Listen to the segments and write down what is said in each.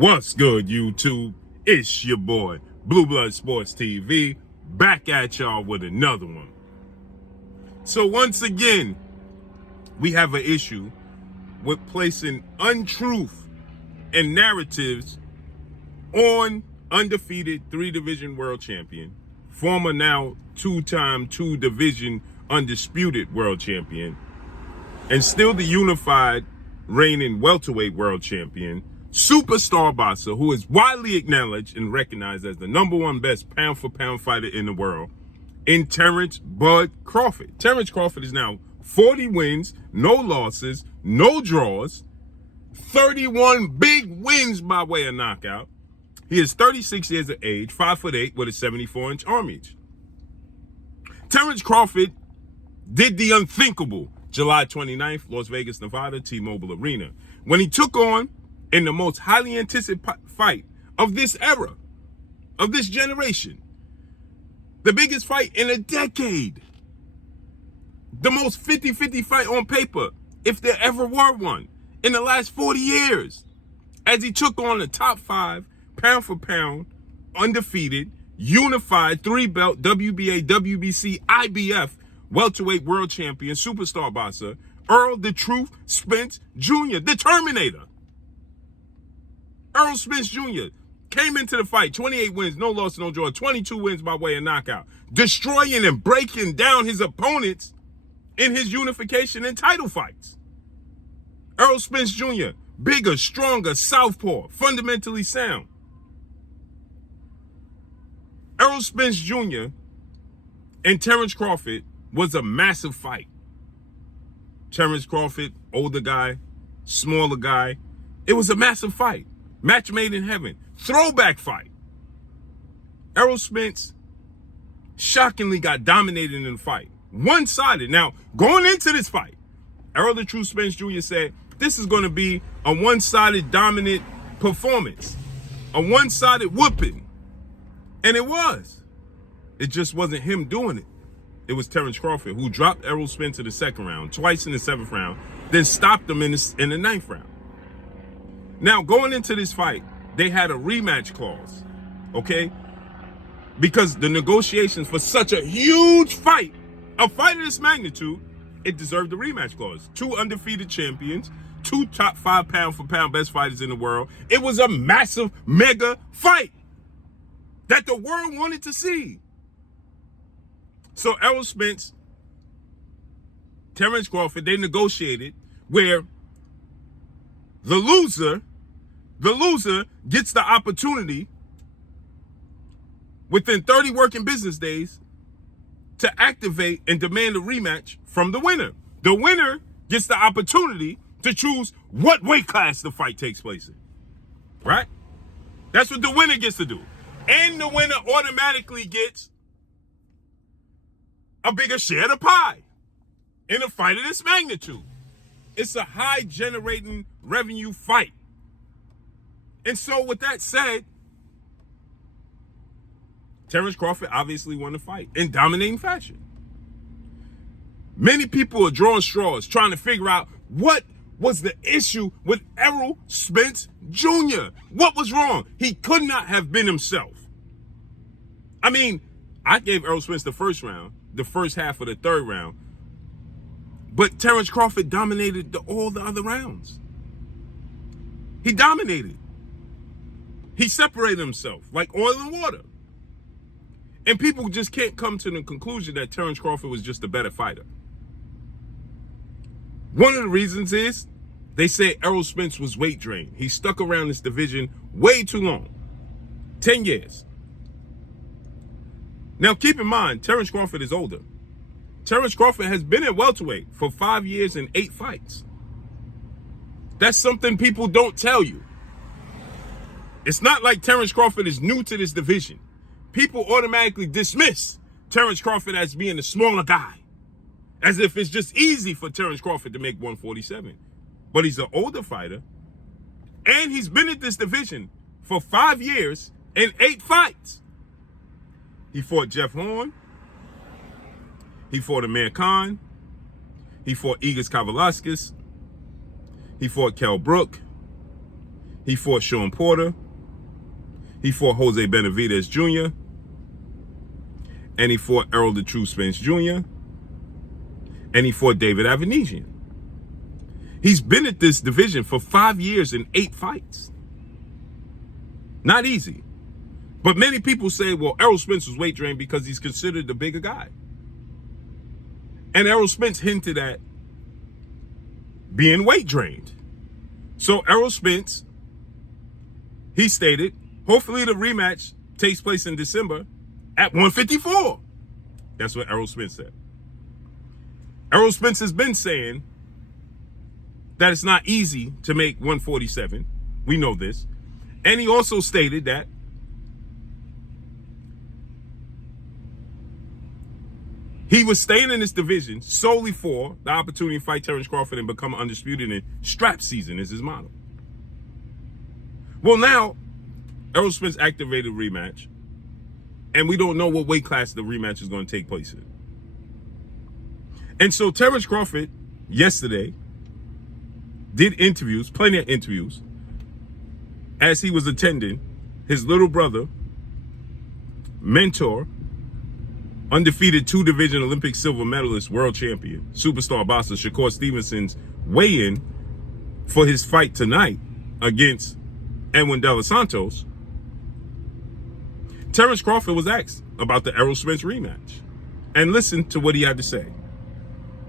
What's good, YouTube? It's your boy, Blue Blood Sports TV, back at y'all with another one. So once again, we have an issue with placing untruth and narratives on undefeated 3-division world champion, former now 2-time 2-division undisputed world champion, and still the unified reigning welterweight world champion, superstar boxer who is widely acknowledged and recognized as the #1 best pound-for-pound fighter in the world, in Terence Bud Crawford. Terence Crawford is now 40 wins, no losses, no draws, 31 big wins by way of knockout. He is 36 years of age, 5'8", with a 74-inch arm reach. Terence Crawford did the unthinkable July 29th, Las Vegas, Nevada, T-Mobile Arena, when he took on, in the most highly anticipated fight of this era, of this generation, the biggest fight in a decade, the most 50-50 fight on paper, if there ever were one, in the last 40 years, as he took on the top 5 pound-for-pound, undefeated, unified 3-belt WBA, WBC, IBF welterweight world champion, superstar boxer, Errol "The Truth" Spence Jr., the Terminator. Errol Spence Jr. came into the fight, 28 wins, no loss, no draw, 22 wins by way of knockout, destroying and breaking down his opponents in his unification and title fights. Errol Spence Jr., bigger, stronger, southpaw, fundamentally sound. Errol Spence Jr. and Terence Crawford was a massive fight. Terence Crawford, older guy, smaller guy. It was a massive fight. Match made in heaven. Throwback fight. Errol Spence shockingly got dominated in the fight. One-sided. Now, going into this fight, Errol "The Truth" Spence Jr. said, this is going to be a one-sided dominant performance. A one-sided whooping. And it was. It just wasn't him doing it. It was Terence Crawford, who dropped Errol Spence in the 2nd round, twice in the 7th round, then stopped him in the 9th round. Now, going into this fight, they had a rematch clause, okay? Because the negotiations for such a huge fight, a fight of this magnitude, it deserved a rematch clause. 2 undefeated champions, 2 top 5 pound-for-pound best fighters in the world. It was a massive, mega fight that the world wanted to see. So Errol Spence, Terence Crawford, they negotiated where the loser gets the opportunity within 30 working business days to activate and demand a rematch from the winner. The winner gets the opportunity to choose what weight class the fight takes place in, right? That's what the winner gets to do. And the winner automatically gets a bigger share of the pie in a fight of this magnitude. It's a high generating revenue fight. And so with that said, Terence Crawford obviously won the fight in dominating fashion. Many people are drawing straws, trying to figure out what was the issue with Errol Spence Jr. What was wrong? He could not have been himself. I mean, I gave Errol Spence the 1st round, the first half of the 3rd round, but Terence Crawford dominated all the other rounds. He dominated. He separated himself like oil and water. And people just can't come to the conclusion that Terence Crawford was just a better fighter. One of the reasons is they say Errol Spence was weight drained. He stuck around this division way too long. 10 years. Now keep in mind, Terence Crawford is older. Terence Crawford has been at welterweight for 5 years and 8 fights. That's something people don't tell you. It's not like Terence Crawford is new to this division. People automatically dismiss Terence Crawford as being a smaller guy, as if it's just easy for Terence Crawford to make 147. But he's an older fighter, and he's been at this division for 5 years and 8 fights. He fought Jeff Horn. He fought Amir Khan. He fought Igor Kavalauskas. He fought Kell Brook. He fought Sean Porter. He fought Jose Benavidez Jr. And he fought Errol the True Spence Jr. And he fought David Avanesian. He's been at this division for 5 years and 8 fights. Not easy. But many people say, well, Errol Spence was weight drained because he's considered the bigger guy. And Errol Spence hinted at being weight drained. So Errol Spence, he stated, hopefully the rematch takes place in December at 154. That's what Errol Spence said. Errol Spence has been saying that it's not easy to make 147. We know this. And he also stated that he was staying in this division solely for the opportunity to fight Terence Crawford and become undisputed, and strap season is his motto. Well, now, Errol Spence activated rematch, and we don't know what weight class the rematch is going to take place in. And so Terence Crawford, yesterday, did interviews, plenty of interviews, as he was attending his little brother, mentor, undefeated 2-division Olympic silver medalist, world champion, superstar boxer Shakur Stevenson's weigh-in for his fight tonight against Edwin De Los Santos. Terence Crawford was asked about the Errol Spence rematch. And listen to what he had to say.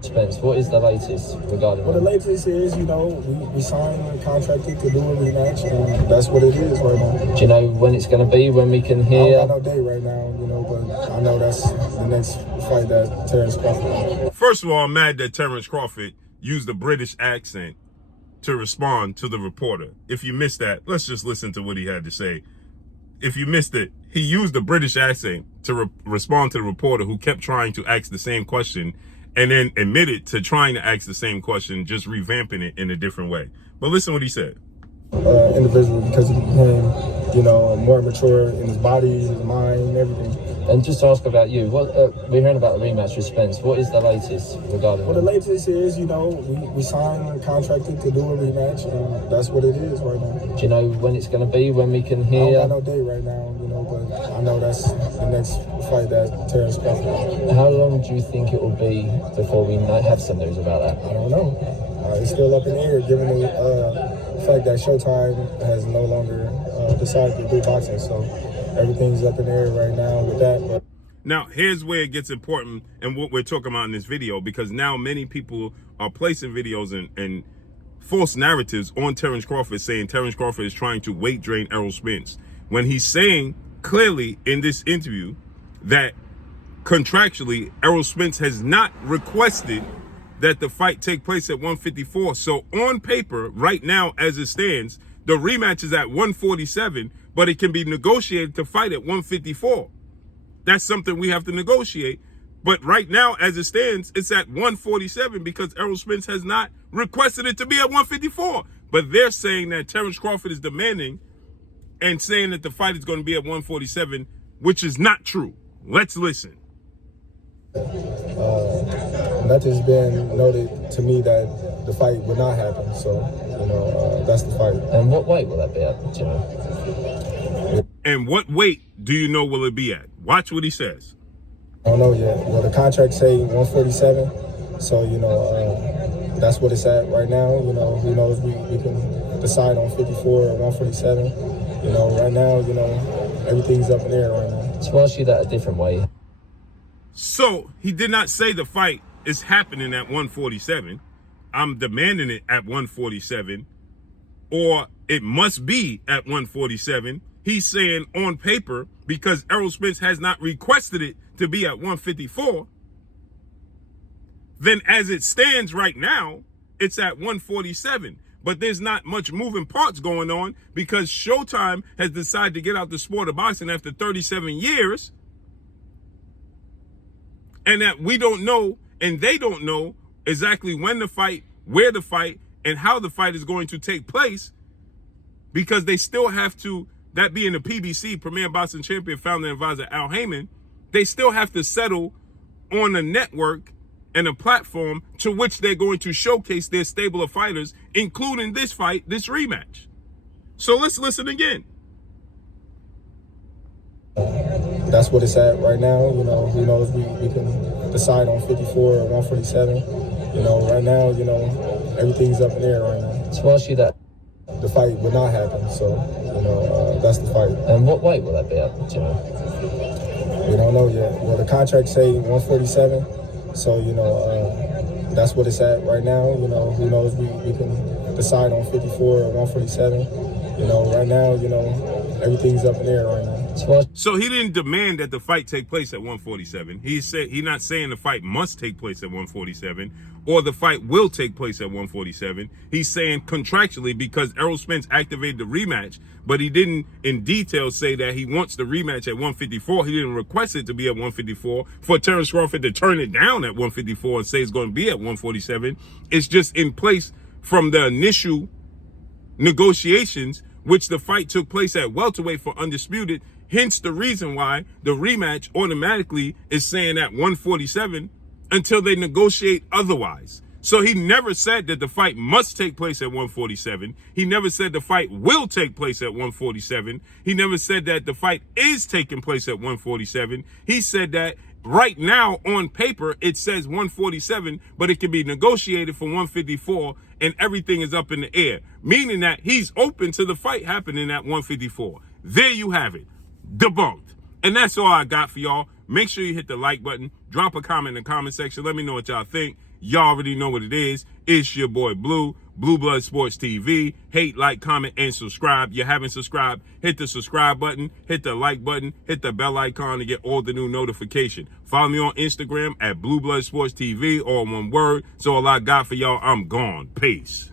Spence, what is the latest regarding Well, the latest is, we signed and contracted to do a rematch, and that's what it is right now. Do you know when it's going to be, when we can hear? I don't got no date right now, but I know that's the next fight that Terence Crawford. First of all, I'm mad that Terence Crawford used a British accent to respond to the reporter. If you missed that, let's just listen to what he had to say. If you missed it, he used a British accent to respond to the reporter who kept trying to ask the same question, and then admitted to trying to ask the same question, just revamping it in a different way. But listen what he said. Individual, because he became, more mature in his body, his mind, everything. And just to ask about you, we're hearing about the rematch with Spence. What is the latest regarding? Well, the latest is, we signed and contracted to do a rematch, and that's what it is right now. Do you know when it's going to be, when we can hear? I don't got no date right now, but I know that's the next fight that Terence Crawford. How long do you think it will be before we might have some news about that? I don't know. It's still up in the air, given the fact that Showtime has no longer decided to do boxing, so everything's up in the air right now with that. But now, here's where it gets important and what we're talking about in this video, because now many people are placing videos and false narratives on Terence Crawford, saying Terence Crawford is trying to weight drain Errol Spence, when he's saying clearly in this interview that contractually Errol Spence has not requested that the fight take place at 154. So on paper, right now as it stands, the rematch is at 147, but it can be negotiated to fight at 154. That's something we have to negotiate. But right now, as it stands, it's at 147 because Errol Spence has not requested it to be at 154. But they're saying that Terence Crawford is demanding and saying that the fight is going to be at 147, which is not true. Let's listen. Nothing's been noted to me that the fight would not happen. So, that's the fight. And what weight will that be at, do you know? And what weight do you know will it be at? Watch what he says. I don't know yet. Well, the contract say 147. So, that's what it's at right now. Who knows, we can decide on 54 or 147. Right now, everything's up in the air right now. To ask you that a different way. So he did not say the fight is happening at 147. I'm demanding it at 147, or it must be at 147. He's saying on paper, because Errol Spence has not requested it to be at 154, then as it stands right now, it's at 147. But there's not much moving parts going on because Showtime has decided to get out the sport of boxing after 37 years. And that we don't know, and they don't know exactly when the fight, where the fight, and how the fight is going to take place, because they still have to, that being the PBC, Premier Boxing Champion, founder and advisor Al Heyman, they still have to settle on a network and a platform to which they're going to showcase their stable of fighters, including this fight, this rematch. So let's listen again. That's what it's at right now. You know, who knows? We can decide on 54 or 147. You know, right now, you know, everything's up in the air right now. To ask you that, The fight would not happen, so, you know, that's the fight. and what weight will that be at, do you know? We don't know yet. Well, the contract say 147, so, you know, that's what it's at right now. You know, who knows? We can decide on 54 or 147. You know, right now, you know, everything's up in the air right now. So he didn't demand that the fight take place at 147. He's not saying the fight must take place at 147 or the fight will take place at 147. He's saying contractually, because Errol Spence activated the rematch, but he didn't in detail say that he wants the rematch at 154. He didn't request it to be at 154 for Terence Crawford to turn it down at 154 and say it's going to be at 147. It's just in place from the initial negotiations, which the fight took place at welterweight for undisputed. Hence the reason why the rematch automatically is saying at 147 until they negotiate otherwise. So he never said that the fight must take place at 147. He never said the fight will take place at 147. He never said that the fight is taking place at 147. He said that right now on paper it says 147, but it can be negotiated for 154 and everything is up in the air, meaning that he's open to the fight happening at 154. There you have it. Debunked. And that's all I got for y'all. Make sure you hit the like button. Drop a comment in the comment section. Let me know what y'all think. Y'all already know what it is. It's your boy Blue Blood Sports TV. Hate, like, comment, and subscribe. You haven't subscribed, hit the subscribe button, hit the like button, hit the bell icon to get all the new notification. Follow me on Instagram at Blue Blood Sports TV, all one word. So all I got for y'all, I'm gone. Peace.